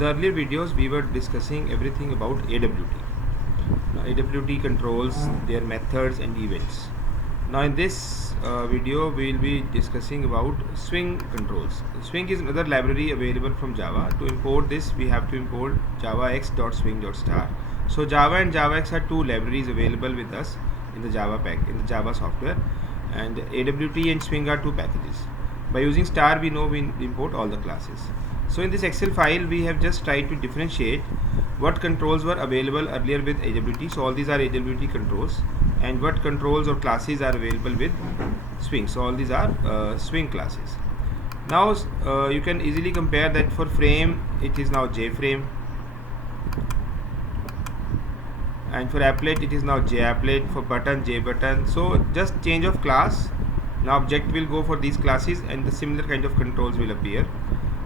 the earlier videos we were discussing everything about AWT. Now, AWT controls, their methods and events. Now in this video we will be discussing about swing controls. Swing is another library available from Java. To import this we have to import javax.swing.star. So Java and JavaX are two libraries available with us in the Java software, and AWT and Swing are two packages. By using star we know we import all the classes. So in this Excel file we have just tried to differentiate what controls were available earlier with AWT. So all these are AWT controls, and what controls or classes are available with Swing. So all these are Swing classes. Now you can easily compare that. For frame it is now JFrame, and for applet it is now JApplet, for button JButton. So just change of class. Now object will go for these classes and the similar kind of controls will appear.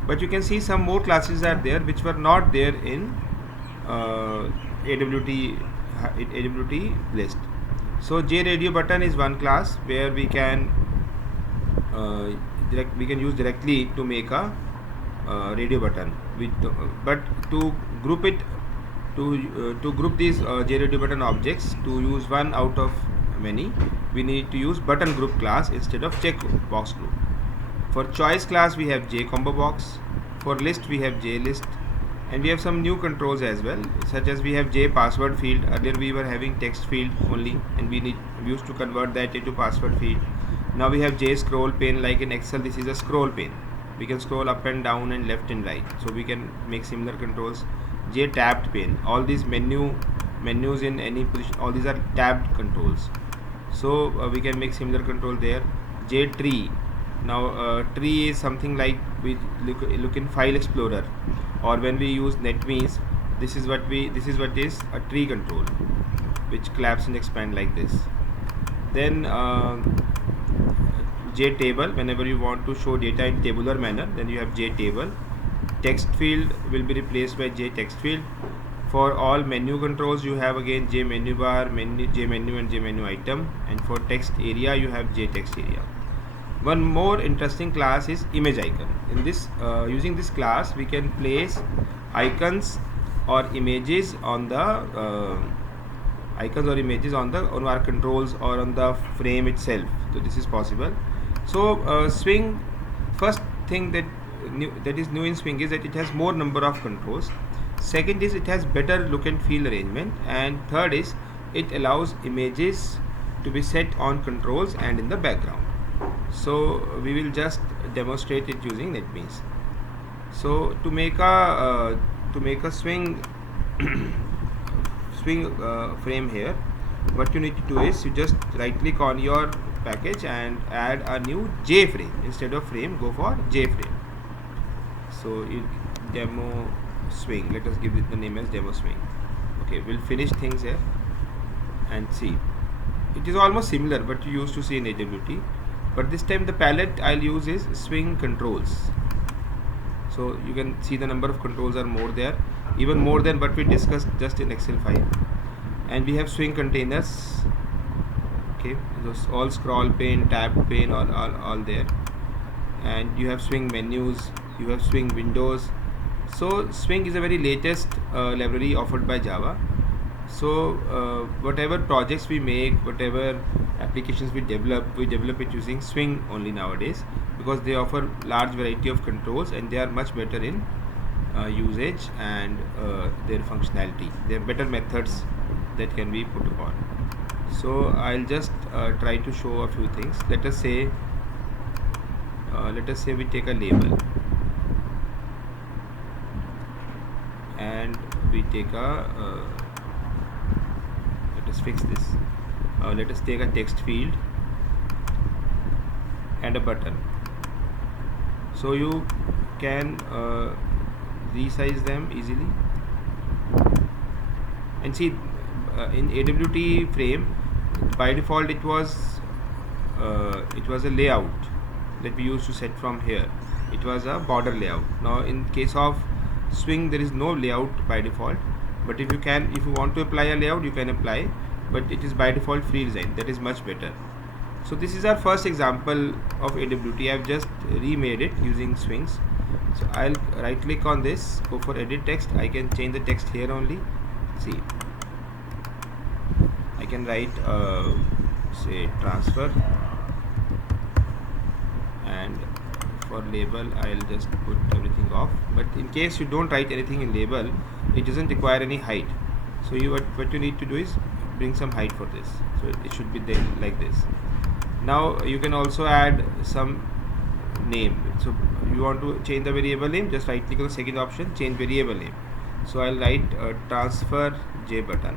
But you can see some more classes are there which were not there in AWT list. So JRadioButton is one class where we can use directly to make a radio button. But to group it, to group these JRadioButton objects, to use one out of many, we need to use button group class instead of checkbox group. For choice class we have JComboBox. For list we have JList, and we have some new controls as well, such as we have JPassword field. Earlier we were having text field only, and we used to convert that into password field. Now we have JScroll pane. Like in Excel, this is a scroll pane. We can scroll up and down and left and right, so we can make similar controls. JTabbed pane. All these menus in any position, all these are tabbed controls, so we can make similar control there. JTree. Now tree is something like we look in File Explorer, or when we use NetBeans, this is what is a tree control, which collapse and expand like this. Then JTable. Whenever you want to show data in tabular manner, then you have JTable. Text field will be replaced by JTextField. For all menu controls you have again JMenuBar, JMenu and JMenu item, and for text area you have JTextArea. One more interesting class is ImageIcon. In this using this class we can place icons or images on the on our controls or on the frame itself. So this is possible. So Swing, first thing that is new in Swing is that it has more number of controls. Second is it has better look and feel arrangement, and third is it allows images to be set on controls and in the background. So we will just demonstrate it using NetBeans. So to make a Swing frame here, what you need to do is you just right click on your package and add a new JFrame. Instead of frame, go for JFrame. So you demo Swing, let us give it the name as demo Swing. Okay, we'll finish things here and see. It is almost similar what you used to see in AWT, but this time the palette I'll use is Swing controls. So you can see the number of controls are more there, even more than what we discussed just in Excel file. And we have Swing containers. Okay, those all scroll pane, tab pane, all there. And you have Swing menus, you have Swing windows. So Swing is a very latest library offered by Java. So whatever projects we make, whatever applications we develop it using Swing only nowadays, because they offer large variety of controls and they are much better in usage and their functionality. There are better methods that can be put upon. So I'll just try to show a few things. Let us say we take a label and we take a let us fix this. Let us take a text field and a button. So you can resize them easily, and see in AWT frame by default it was a layout that we used to set from here. It was a border layout. Now in case of Swing there is no layout by default, but if you want to apply a layout you can apply, but it is by default free design. That is much better. So this is our first example of AWT. I have just remade it using Swings. So I'll right click on this, go for edit text. I can change the text here only. See, I can write say transfer, and for label I'll just put everything off. But in case you don't write anything in label, it doesn't require any height. So what you need to do is bring some height for this. So it should be there like this. Now you can also add some name. So you want to change the variable name, just right click on the second option, change variable name. So I'll write transfer J button.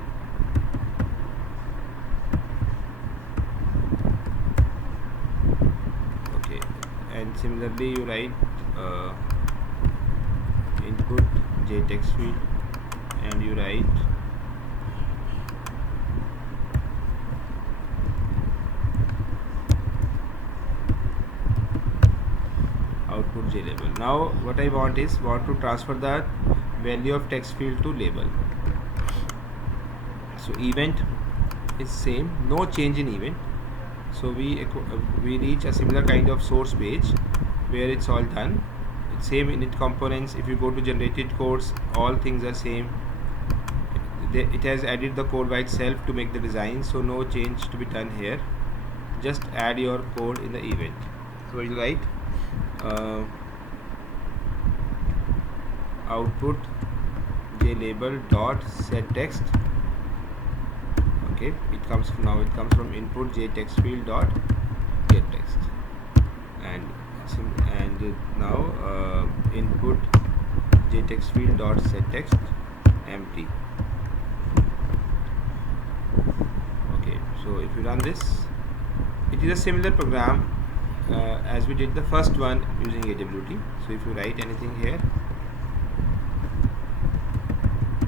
Okay, and similarly you write input J text field, and you write output J label. Now what I want is to transfer the value of text field to label. So event is same, no change in event. So we reach a similar kind of source page where it's all done. It's same init components. If you go to generated codes, all things are same. It has added the code by itself to make the design, so no change to be done here. Just add your code in the event. So you write output JLabel dot set text. Okay, it comes from input JTextField dot get text, and now input JTextField dot set text empty. Okay, so if you run this, it is a similar program as we did the first one using AWT. So if you write anything here,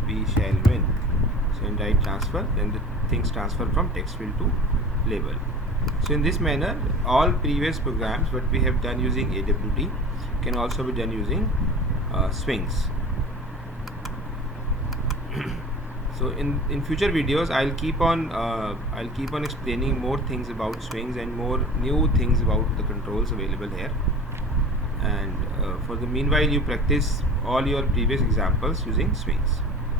we shall win. So in write transfer, then the things transfer from text field to label. So in this manner, all previous programs what we have done using AWT can also be done using swings. So in future videos, I'll keep on explaining more things about swings and more new things about the controls available here. And for the meanwhile, you practice all your previous examples using swings.